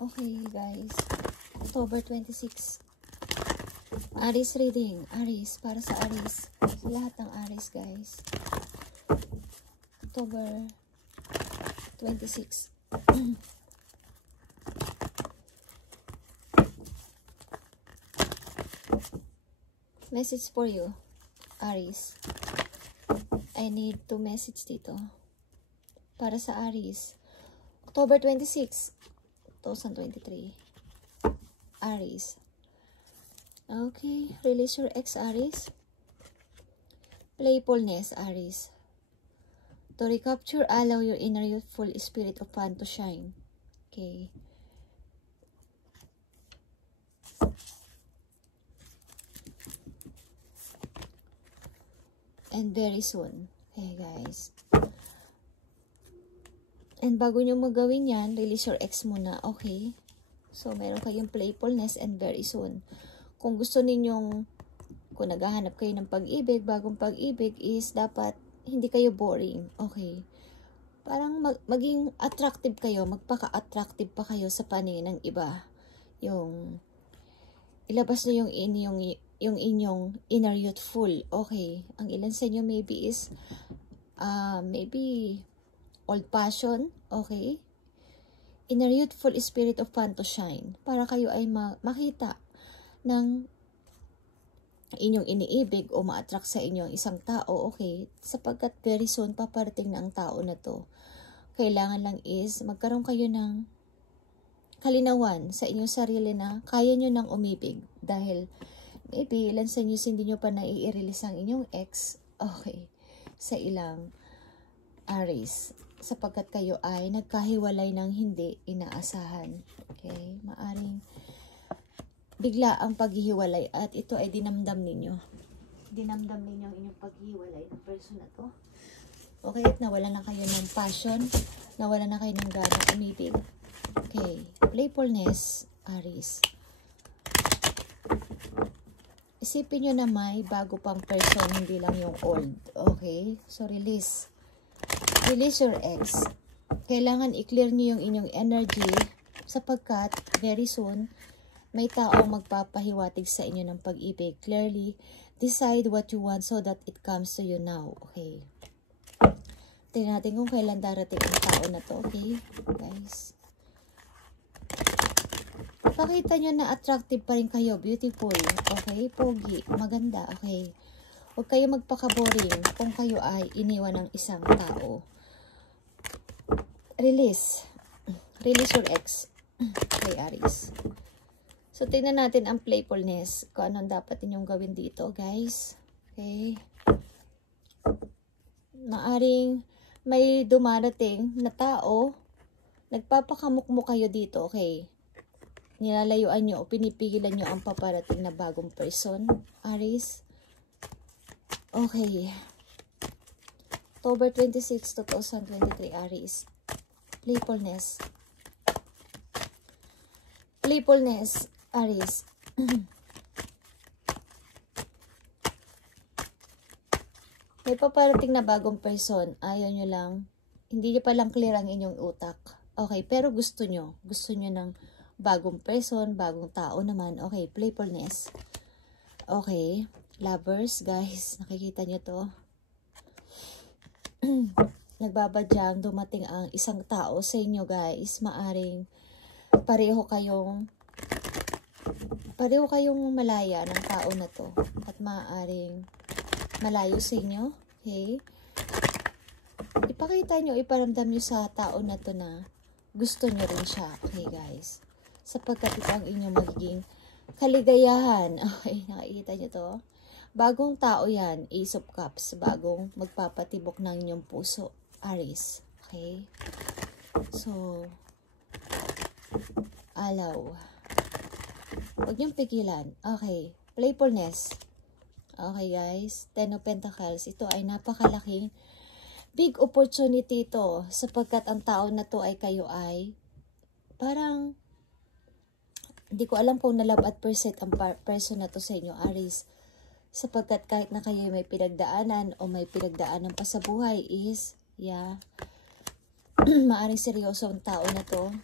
Okay, guys. October 26. Aries reading. Aries. Para sa Aries. Sa lahat ng Aries, guys. October 26. Message for you, Aries. I need to message dito. Para sa Aries. October 26, 2023. Aries. Okay. Release your ex, Aries. Playfulness, Aries. To recapture, allow your inner youthful spirit of fun to shine. Okay. And very soon. Okay, guys. And bago nyo magawin yan, release your ex muna. Okay? So, meron kayong playfulness and very soon. Kung gusto ninyong, kung naghahanap kayo ng pag-ibig, bagong pag-ibig is dapat hindi kayo boring. Okay? Parang maging attractive kayo, magpaka-attractive pa kayo sa paningin ng iba. Yung, ilabas nyo yung inyong inner youthful. Okay? Ang ilan sa inyo maybe is, maybe, old-fashioned, okay? Inner youthful spirit of fun to shine. Para kayo ay makita ng inyong iniibig o ma-attract sa inyo ang isang tao, okay? Sapagkat very soon paparating na ang tao na to. Kailangan lang is magkaroon kayo ng kalinawan sa inyong sarili na kaya nyo nang umibig. Dahil maybe ilan sa inyo hindi nyo pa nai-release ang inyong ex, okay, sa ilang Aries. Sapagkat kayo ay nagkahiwalay ng hindi inaasahan. Okay? Maaring bigla ang paghihiwalay at ito ay dinamdam ninyo. Dinamdam ninyo ang inyong paghihiwalay ng person na to. Okay? At nawala na kayo ng passion. Nawala na kayo ng gana umibig. Okay. Playfulness, Aries. Isipin nyo na may bago pang person, hindi lang yung old. Okay? So, release. Release your ex. Kailangan i-clear niyo yung inyong energy sapagkat very soon may taong magpapahiwatig sa inyo ng pag-ibig. Clearly, decide what you want so that it comes to you now. Okay. Tingnan natin kung kailan darating ang tao na to. Okay, guys. Pakita nyo na attractive pa rin kayo. Beautiful. Okay, pogi. Maganda. Okay. Huwag kayo magpaka-boring kung kayo ay iniwan ng isang tao. Release. Release your ex. Kay Aries. So, tingnan natin ang playfulness. Kung anong dapat ninyong gawin dito, guys. Okay. Maaring may dumarating na tao. Nagpapakamukmuk kayo dito. Okay. Nilalayuan nyo o pinipigilan nyo ang paparating na bagong person. Aries. Okay. October 26, 2023, Aries. Playfulness. Playfulness, Aries. May paparating na bagong person. Ayaw nyo lang. Hindi nyo palang clear ang inyong utak. Okay, pero gusto nyo. Gusto nyo ng bagong person, bagong tao naman. Okay, playfulness. Okay, lovers, guys. Nakikita nyo to. Nagbabadyang dumating ang isang tao sa inyo, guys. Maaring pareho kayong malaya ng tao na to. At maaring malayo sa inyo. Okay? Ipakita nyo, iparamdam nyo sa tao na to na gusto nyo rin siya. Okay, guys? Sapagkat ito ang inyong magiging kaligayahan. Okay, nakikita nyo to? Bagong tao yan, Ace of Cups. Bagong magpapatibok ng inyong puso. Aries. Okay? So, allow. Huwag niyong pigilan. Okay. Playfulness. Okay, guys. Ten of Pentacles. Ito ay napakalaking big opportunity ito. Sapagkat ang tao na to ay kayo ay parang hindi ko alam kung na-love at first sight ang person na to sa inyo, Aries. Sapagkat kahit na kayo may pinagdaanan o may pinagdaanan pa sa buhay is, yeah, maaring seryoso ang tao na to.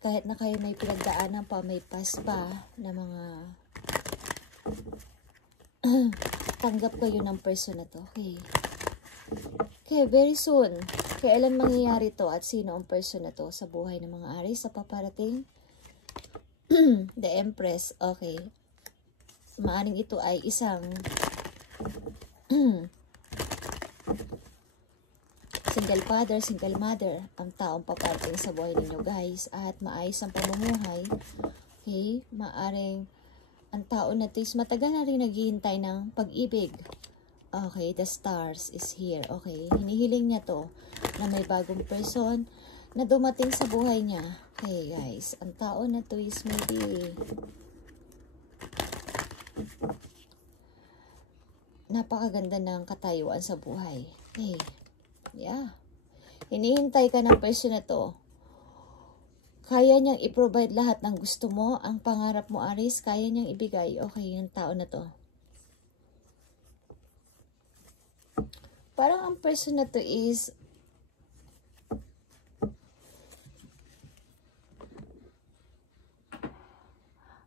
Kahit na kayo may pinagdaanan pa, may past pa na mga tanggap kayo ng person na to. Okay. Okay, very soon. Kailan mangyayari to at sino ang person na to sa buhay ng mga Aries sa paparating? The Empress. Okay. Maaring ito ay isang single father, single mother ang taong paparating sa buhay ninyo, guys. At maayos ang pamumuhay. Okay. Maaring ang tao na ito is matagal na rin naghihintay ng pag-ibig. Okay, the stars is here. Okay, hinihiling niya to na may bagong person na dumating sa buhay niya. Okay, guys, ang tao na to is maybe napakaganda ng katayuan sa buhay. Okay, yeah. Hinihintay ka ng person na to. Kaya niyang i-provide lahat ng gusto mo, ang pangarap mo, Aries, kaya niyang ibigay. Okay, yung tao na to. Parang ang person na to is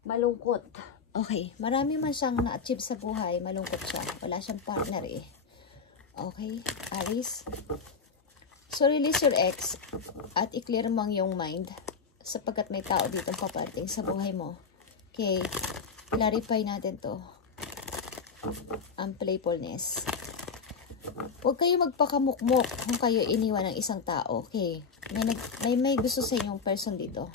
malungkot. Okay, marami man siyang na-achieve sa buhay, malungkot siya. Wala siyang partner eh. Okay, Aries. So, release your ex at i-clear mo ang iyong mind sapagkat may tao dito paparating sa buhay mo. Okay, clarify natin to. Ang playfulness. Huwag kayo magpakamukmok kung kayo iniwan ng isang tao. Okay. May gusto sa inyong person dito.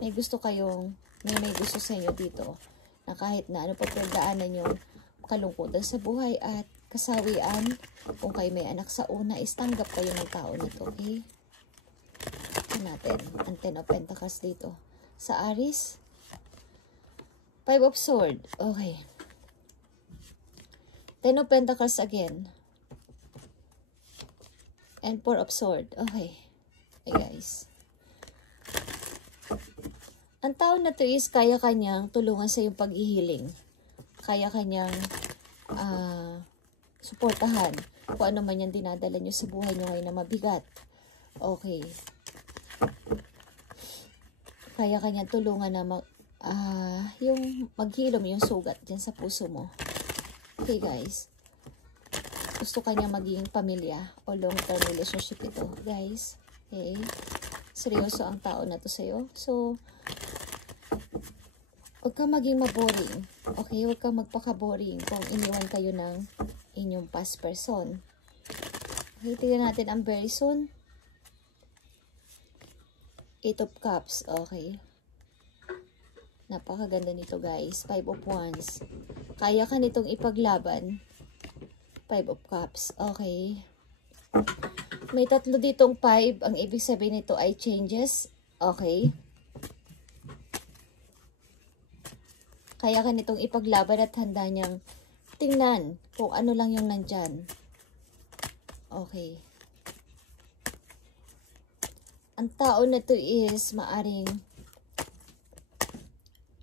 May gusto sa inyo dito. Na kahit na ano pa pinagdaanan yung kalungkutan sa buhay at kasawian. Kung kayo may anak sa una, is tanggap kayo ng tao na to. Okay? Ito natin. Ang 10 of Pentacles dito. Sa Aries. 5 of Swords. Okay. 10 of Pentacles again. And 4 of Swords. Okay. Okay, guys. Ang tao na to is kaya kanyang tulungan sa iyong pag-healing. Kaya kanyang suportahan kung ano man yung dinadala nyo sa buhay nyo ngayon na mabigat. Okay. Kaya kanyang tulungan na yung maghilom yung sugat dyan sa puso mo. Okay, guys. Gusto kanya maging pamilya o long-term relationship ito, guys. Okay. Seryoso ang tao na to sa'yo. So, huwag kang maging maboring. Okay? Huwag kang magpaka-boring kung iniwan kayo ng inyong past person. Okay, tignan natin ang very soon. 8 of Cups. Okay. Napakaganda nito, guys. 5 of Wands. Kaya ka nitong ipaglaban. 5 of Cups. Okay. May tatlo ditong 5. Ang ibig sabihin nito ay changes. Okay. Kaya ka nitong ipaglaban at handa niyang tingnan kung ano lang yung nandyan. Okay. Ang tao na to is maaring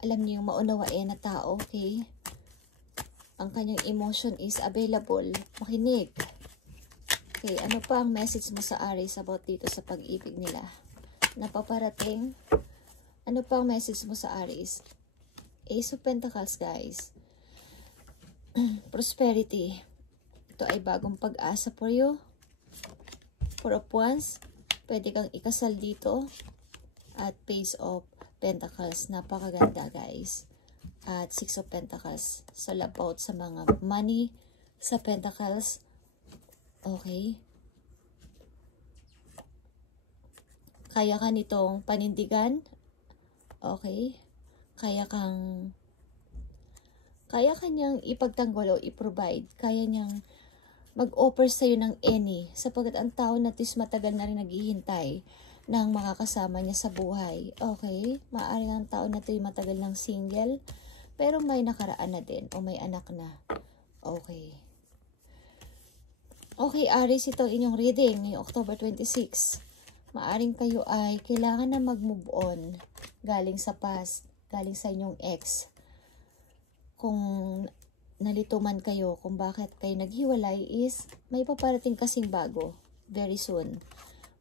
alam niyo yung maunawain na tao. Okay. Ang kanyang emotion is available. Makinig. Okay, ano pa ang message mo sa Aries about dito sa pag-ibig nila? Napaparating? Ano pa ang message mo sa Aries? Ace of Pentacles, guys. Prosperity. Ito ay bagong pag-asa for you. 4 of Wands. Pwede kang ikasal dito. At Page of Pentacles. Napakaganda, guys. At 6 of Pentacles. So, about sa mga money sa Pentacles. Okay. Kaya ka nitong panindigan. Okay. Kaya niyang ipagtanggol o i-provide. Kaya niyang mag-offer sa'yo ng any. Sapagkat ang tao na tis matagal na rin naghihintay ng makakasama niya sa buhay. Okay. Maaaring ang tao na ito matagal ng single. Pero may nakaraan na din o may anak na. Okay. Okay, Aries, ito inyong reading ngayong October 26. Maaring kayo ay kailangan na mag-move on galing sa past, galing sa inyong ex. Kung nalito man kayo kung bakit kayo naghiwalay is may paparating kasing bago. Very soon,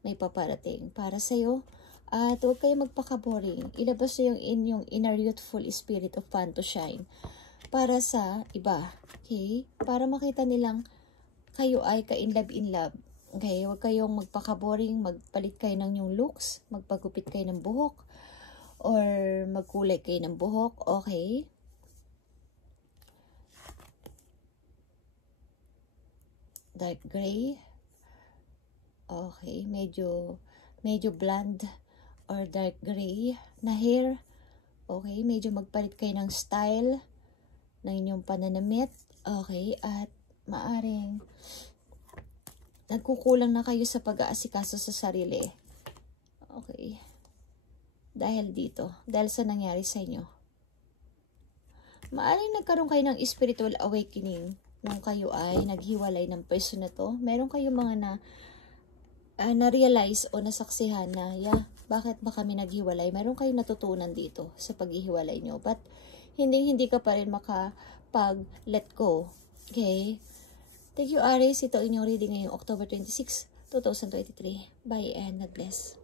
may paparating para sa'yo. At huwag kayo magpaka-boring. Ilabas nyo yung inyong inner youthful spirit of fun to shine para sa iba. Okay? Para makita nilang kayo ay ka-in love. Okay? Huwag kayong magpaka-boring, magpalit kayo ng yung looks, magpagupit kayo ng buhok, or magkulay kayo ng buhok. Okay? Dark gray. Okay, medyo blonde or dark gray na hair. Okay, medyo magpalit kayo ng style ng inyong pananamit. Okay, at maaring nagkukulang na kayo sa pag-aasikaso sa sarili. Okay. Dahil dito, dahil sa nangyari sa inyo. Maaring nagkaroon kayo ng spiritual awakening nung kayo ay naghiwalay ng person na to. Meron kayong mga na-realize o nasaksihan na, bakit ba kami naghiwalay? Meron kayong natutunan dito sa paghihiwalay nyo. But, hindi ka pa rin makapag-let go. Okay? Thank you, Aries. Ito inyong reading ngayong October 26, 2023. Bye and God bless.